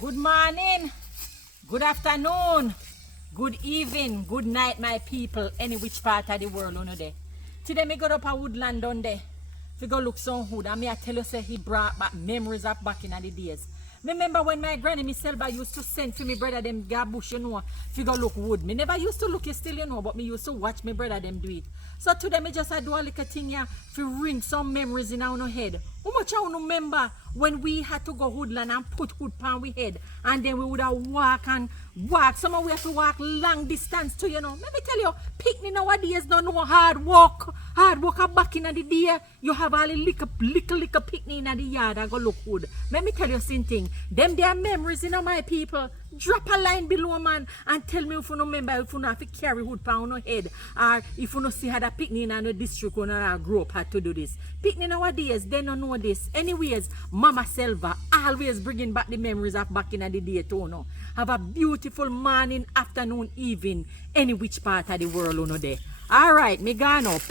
Good morning, good afternoon, good evening, good night, my people, any which part of the world on there. Today me go up a Woodland down there. We go look some hood and me I tell you say he brought back memories of back in the days. Remember when my granny Miss Selva used to send for me brother them gabush, you know, fi go look wood. Me never used to look it still, you know, but me used to watch me brother them do it. So today me just do a little thing here to ring some memories in our head. How much I remember when we had to go Woodland and put hood pan we head and then we would have walk. Some of we have to walk long distance too, you know. Let me tell you, picnic nowadays don't know hard work. Hard work back in the day, you have all the little picnic in the yard and go look wood. Let me tell you something. Them their memories, you know, my people. Drop a line below, man, and tell me if you remember if you have to carry hood pan on your head or if you see how the picnic in the district when I grew up had to do this. Picnic nowadays, they don't know this. Anyways, Mama Selva always bringing back the memories of back in the day too, no. Have a beautiful morning, afternoon, evening, any which part of the world you know there. Alright, me gone up.